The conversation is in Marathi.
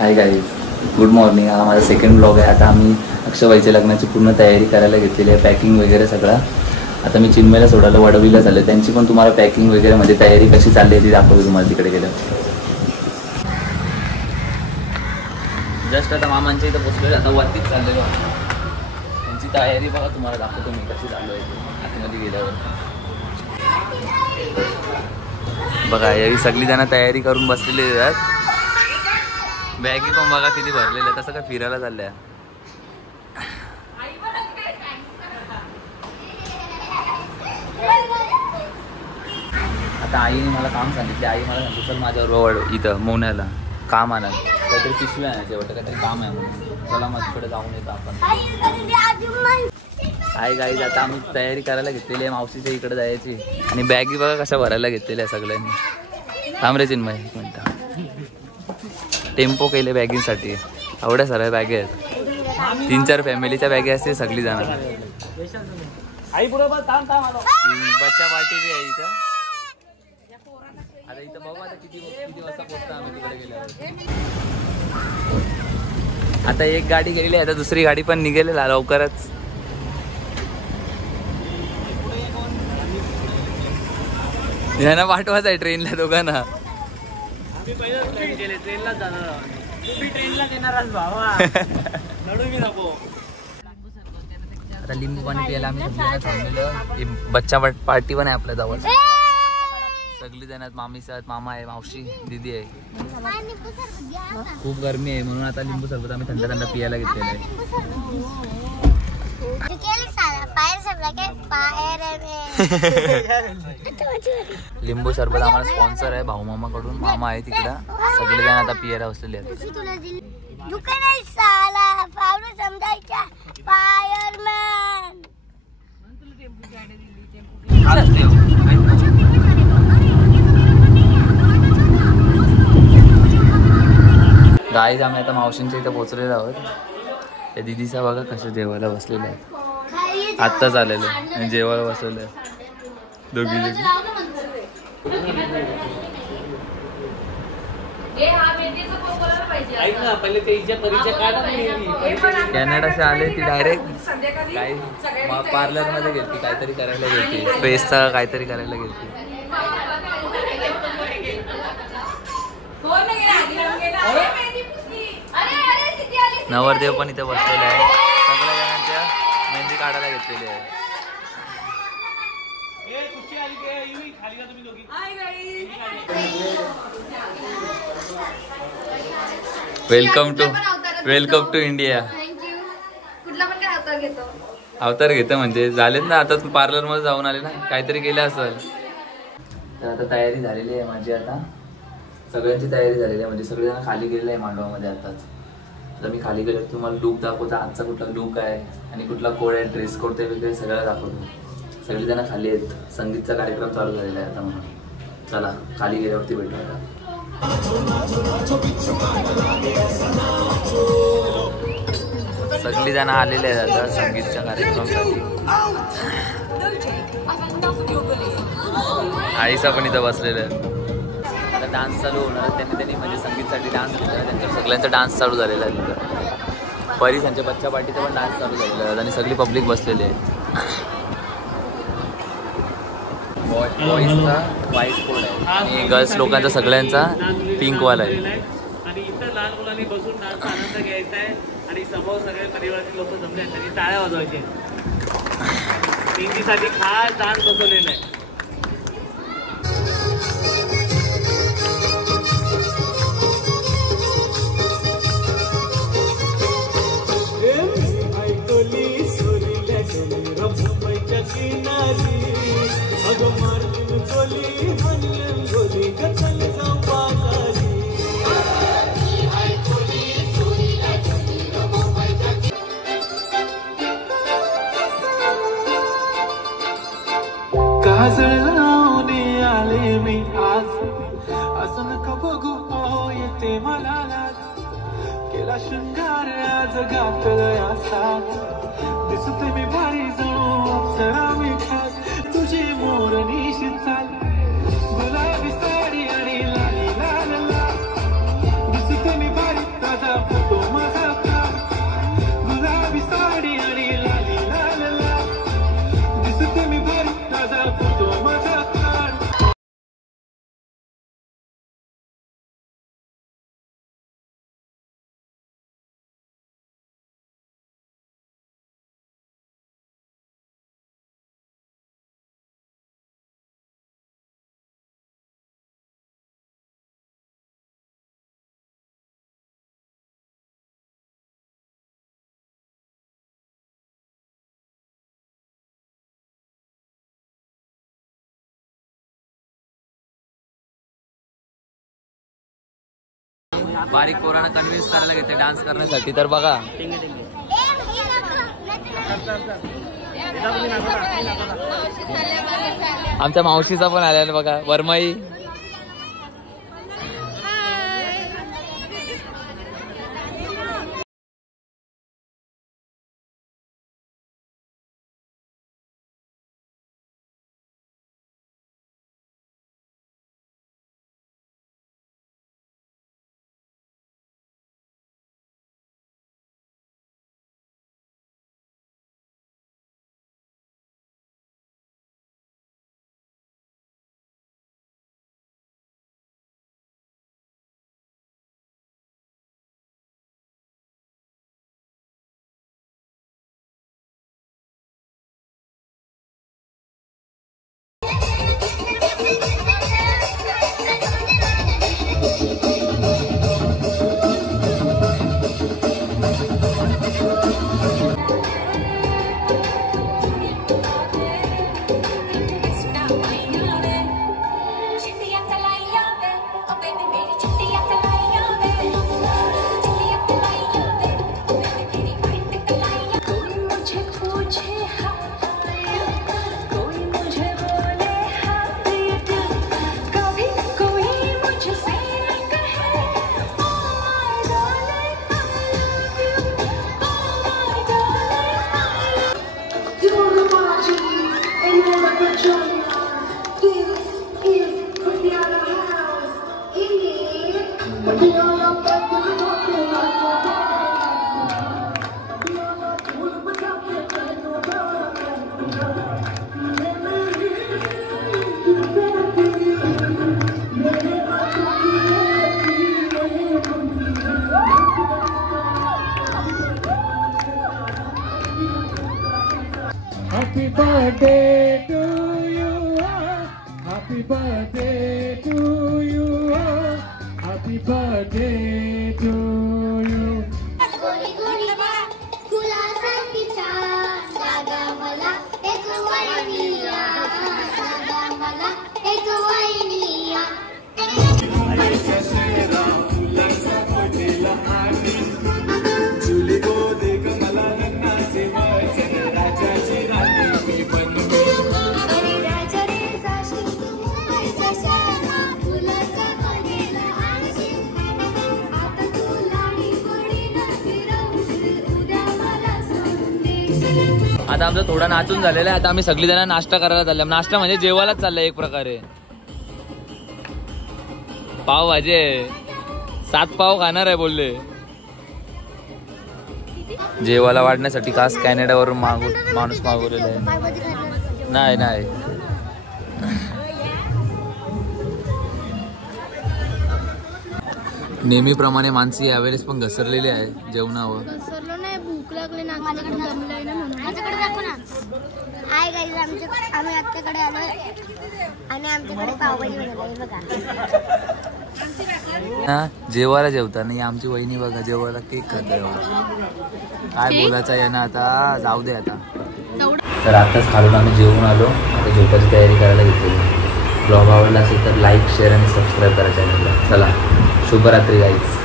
Hi guys, good morning. हा माझा सेकंड ब्लॉग आहे. आता आम्ही अक्षयबाईच्या लग्नाची पूर्ण तयारी करायला घेतलेली आहे, पॅकिंग वगैरे सगळं. आता मी चिन्मयला सोडायला वडवलीला झालं, त्यांची पण तुम्हाला पॅकिंग वगैरे मध्ये तयारी कशी चालली आहे ती दाखवतो तुम्हाला तिकडे गेलं. जस्ट आता मामांच्या इथं पोचलेलं, आता वरतीच चाललेलो. त्यांची तयारी बघा, तुम्हाला दाखवतो मी कशी चालू आहे आतमध्ये गेल्यावर. बघा यावी सगळी जण तयारी करून बसलेली आहेत. बॅगी पण बघा किती भरलेल्या, तसं काय फिरायला चाललंय. आता आईने मला काम सांगितले. आई मला सांगते चल माझ्याबरोबर इथं मोन्याला काम आणा, काहीतरी पिशवी आणायची वाटतं, काहीतरी काम आहे म्हणून. चला मग तिकडे जाऊन येतो आपण. आई गाईज, आता आम्ही तयारी करायला घेतलेली आहे मावशीच्या इकडे जायची. आणि बॅगी बघा कशा भरायला घेतलेल्या आहे सगळ्यांनी. थांब रे चिन्मय एक मिनटं. टेम्पो केले बॅगींसाठी, एवढ्या साऱ्या बॅगे आहेत. 3-4 फॅमिलीच्या बॅगे असते सगळी जण. बच्चा पार्टी बी आहे इथं. आता इथं बघू आता किती वाजता पोहोचता आम्ही तिकडे गेल्यावर. आता एक गाडी गेली, आता दुसरी गाडी पण निघेल लवकरच. ह्यांना पाठवायचं आहे ट्रेनला दोघांना. आता लिंबू पाणी प्यायला आम्ही थांबलेलं. बच्चा पार्टी पण आहे आपल्या जवळ. सगळी जण आहेत, मामी आहेत, मामा आहे, मावशी, दीदी आहे. खूप गरमी आहे म्हणून आता लिंबू सरबत आम्ही थंड थंड पियाला घेतलेलं आहे. लिंबू सरबत आम्हाला स्पॉन्सर आहे भाऊ मामा कडून. मामा आहे तिकडं. सगळे जण आता पियाला बसलेले आहेत. गाईज, आम्ही आता मावशींच्या इथं पोहोचलेलो आहोत. त्या दिदीचा बघा कसं जेवायला बसलेलं आहे. आत्ताच आलेलं आहे जेवायला बसलेलं आहे दोघी. कॅनडाचे आले ती डायरेक्ट काही पार्लर मध्ये गेलती, काहीतरी करायला गेलती, फेसचा काहीतरी करायला गेलती. नवरदेव पण इथे बसलेले आहे. सगळ्या जणांच्या मेहंदी काढायला घेतलेली आहे. Welcome to India. अवतार घेतं म्हणजे झालेत ना, आता पार्लर मध्ये जाऊन आले ना, काहीतरी केलं असेल. तर आता तयारी झालेली आहे माझी. आता सगळ्यांची तयारी झालेली आहे, म्हणजे सगळेजण खाली गेलेले आहे मांडवामध्ये. आताच आता मी खाली गेलो, तुम्हाला लुक दाखवतो. आजचा कुठला लुक आहे आणि कुठला कोड आहे, ड्रेस कोड ते वगैरे सगळं दाखवतो. सगळेजण खाली आहेत, संगीतचा कार्यक्रम चालू झालेला आहे आता म्हणून. चला खाली गेल्यावरती भेटू. आता सगळी जण आलेले आहेत आता संगीतच्या कार्यक्रमासाठी. आईसा पण इथं बसलेलं आहे. आता डान्स चालू होणार. त्यांनी म्हणजे संगीतसाठी डान्स घेतला. त्यांच्या सगळ्यांचा डान्स चालू झालेला आहे तिथं. परी त्यांच्या बच्चा पार्टीचा पण डान्स चालू झालेला आहे आणि सगळी पब्लिक बसलेली आहे. बॉईजचा व्हाईट कोड आहे आणि गर्ल्स लोकांचा सगळ्यांचा पिंकवाला आहे. आणि इथं लहान मुलांनी बसून डान्सचा आनंद घ्यायचा आहे. आणि समोर सगळे परिवारातील लोक जमले आहेत, त्यांनी टाळ्या वाजवायचे. मेहंदीसाठी खास डान्स बसवलेला आहे. काजळ लावणे आले मी आज, असं नका बघू येते मला लाज. केला शृंगार आज घातला असा, दिसते मी भारी जणू अप्सरा मी खास. तुझी मोरनीशी चाल, गुलाबी साडी आणि लाली लाल लाल, दिसते मी भारी बारीक पोरांना कन्व्हिन्स करायला घेते डान्स करण्यासाठी. तर बघा आमच्या मावशीचा पण आलेला बघा वरमाई. Happy birthday to you. Happy birthday to you. Happy birthday to you. गोरी गोरी फुलासारखी छान जागा मला एक वहिनिया, जागा मला एक वहिनिया. आता आमचा थोडा नाचून झालेला आहे. आता आम्ही सगळी जण नाश्ता करायला चालले. नाश्ता म्हणजे जेवायलाच चाललंय एक प्रकारे. पाव भाजी 7 पाव खाणार आहे बोलले. जेवायला वाढण्यासाठी खास कॅनडावरून माणूस मागवलेला आहे. नाही नाही नेहमीप्रमाणे माणसी यावेळेस पण घसरलेली आहे जेवणावर. भूक लागली ना माझ्याकडे दाखव ना. हाय गाईज, आम्ही आत्याकडे आलोय आणि आमच्याकडे पावभाजी बनवली बघा. जेवायला जेवता नाही आमची वहिनी बघा जेवायला केक खात. काय बोलायचं आहे ना, आता जाऊ दे आता. तर आताच खालून आम्ही जेवून आलो. आता झोपायची तयारी करायला घेतली. ब्लॉग आवडला असेल तर लाईक शेअर आणि सबस्क्राईब करा चॅनलला. चला शुभरात्री गाईज.